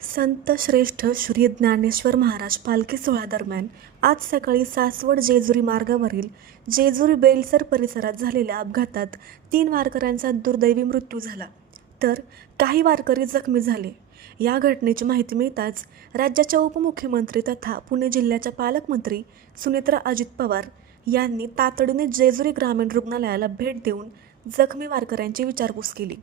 संत श्रेष्ठ श्री ज्ञानेश्वर महाराज पालखी सोहळ्यादरम्यान आज सकाळी सासवड जेजुरी मार्गावरील जेजुरी बेलसर परिसरात झालेल्या अपघातात 3 वारकऱ्यांचा दुर्दैवी मृत्यू झाला, तर काही वारकरी जखमी झाले. या घटनेची माहिती मिळताच राज्याच्या उपमुख्यमंत्री तथा पुणे जिल्ह्याच्या पालकमंत्री सुनेत्रा अजित पवार यांनी तातडीने जेजुरी ग्रामीण रुग्णालयाला भेट देऊन जखमी वारकऱ्यांची विचारपूस केली.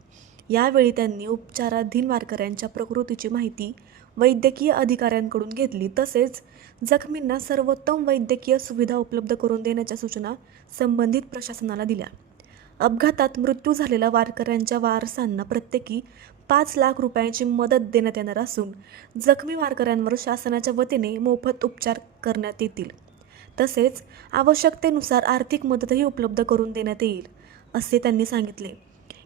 यावेळी त्यांनी उपचाराधीन वारकऱ्यांच्या प्रकृतीची माहिती वैद्यकीय अधिकाऱ्यांकडून घेतली, तसेच जखमींना सर्वोत्तम वैद्यकीय सुविधा उपलब्ध करून देण्याच्या सूचना संबंधित प्रशासनाला दिल्या. अपघातात मृत्यू झालेल्या वारकऱ्यांच्या वारसांना प्रत्येकी 5 लाख रुपयांची मदत देण्यात येणार असून जखमी वारकऱ्यांवर शासनाच्या वतीने मोफत उपचार करण्यात येतील. तसेच आवश्यकतेनुसार आर्थिक मदतही उपलब्ध करून देण्यात येईल, असे त्यांनी सांगितले.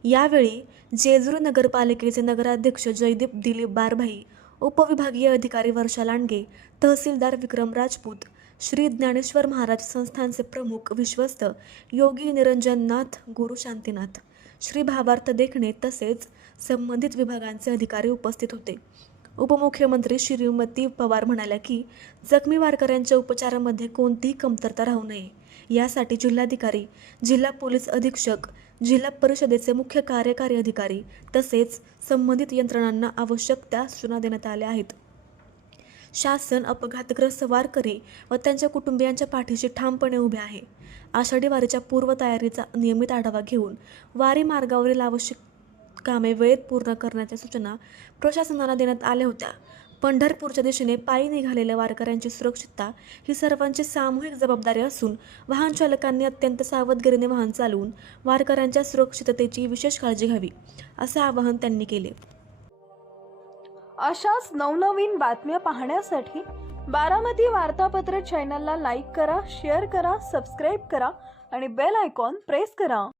यावेळी जेजुरी नगरपालिकेचे नगराध्यक्ष जयदीप दिलीप बारभाई, उपविभागीय अधिकारी वर्षा लांडगे, तहसीलदार विक्रम राजपूत, श्री ज्ञानेश्वर महाराज संस्थानचे प्रमुख विश्वस्त योगी निरंजननाथ गुरु शांतीनाथ, श्री भावार्थ देखणे तसेच संबंधित विभागांचे अधिकारी उपस्थित होते. उपमुख्यमंत्री श्रीमती पवार म्हणाल्या की जखमी वारकऱ्यांच्या उपचारामध्ये कोणतीही कमतरता राहू नये यासाठी जिल्हाधिकारी, जिल्हा पोलीस अधीक्षक, जिल्हा परिषदेचे मुख्य कार्यकारी अधिकारी तसेच संबंधित यंत्रणांना आवश्यक त्या सूचना देण्यात आल्या आहेत. शासन अपघातग्रस्त वारकरी व त्यांच्या कुटुंबियांच्या पाठीशी ठामपणे उभे आहे. आषाढी वारीच्या पूर्वतयारीचा नियमित आढावा घेऊन वारी मार्गावरील आवश्यक कामे वेळेत पूर्ण करण्याच्या सूचना प्रशासनाला देण्यात आल्या होत्या. पंढरपूरच्या दिशेने पायी निघालेल्या वारकऱ्यांची सुरक्षितता ही सर्वांची सामूहिक जबाबदारी असून वाहन चालकांनी अत्यंत सावधगिरीने वाहन चालवून वारकऱ्यांच्या सुरक्षिततेची विशेष काळजी घ्यावी, असे आवाहन त्यांनी केले. अशाच नवनवीन बातम्या पाहण्यासाठी बारामती वार्तापत्र चॅनलला लाईक करा, शेअर करा, सबस्क्राईब करा आणि बेल आयकॉन प्रेस करा.